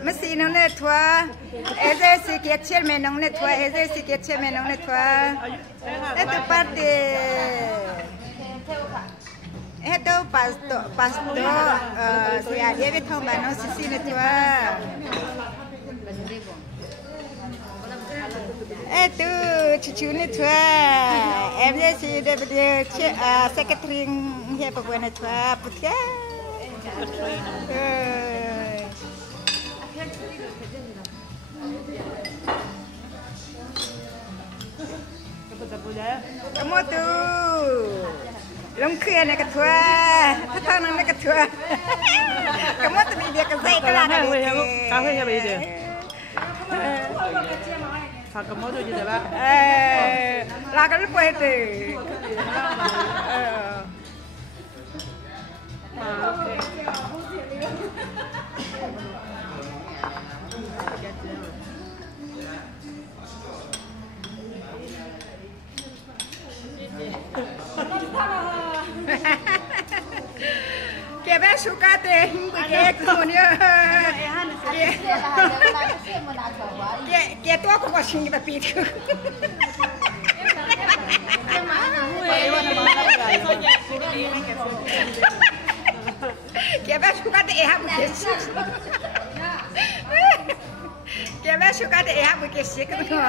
Mesti nong ne tua, eze si kecil menong ne tua, eze si kecil menong ne tua. Itu parte. Itu pasto si ada betul mana sisi ne tua. Itu cucu ne tua, eze si dia secretary dia pegawai ne tua, putia. Kamu tu, longkir nak ketua, tatang nak ketua. Kamu tu dia kerja kelas ni. Kafe siapa itu? Kamu tu je lah. Lagu lupa itu. Kita suka deh, kita kemudian kita tu aku masih kita pilih. Kita suka deh, kita suka deh, kita suka.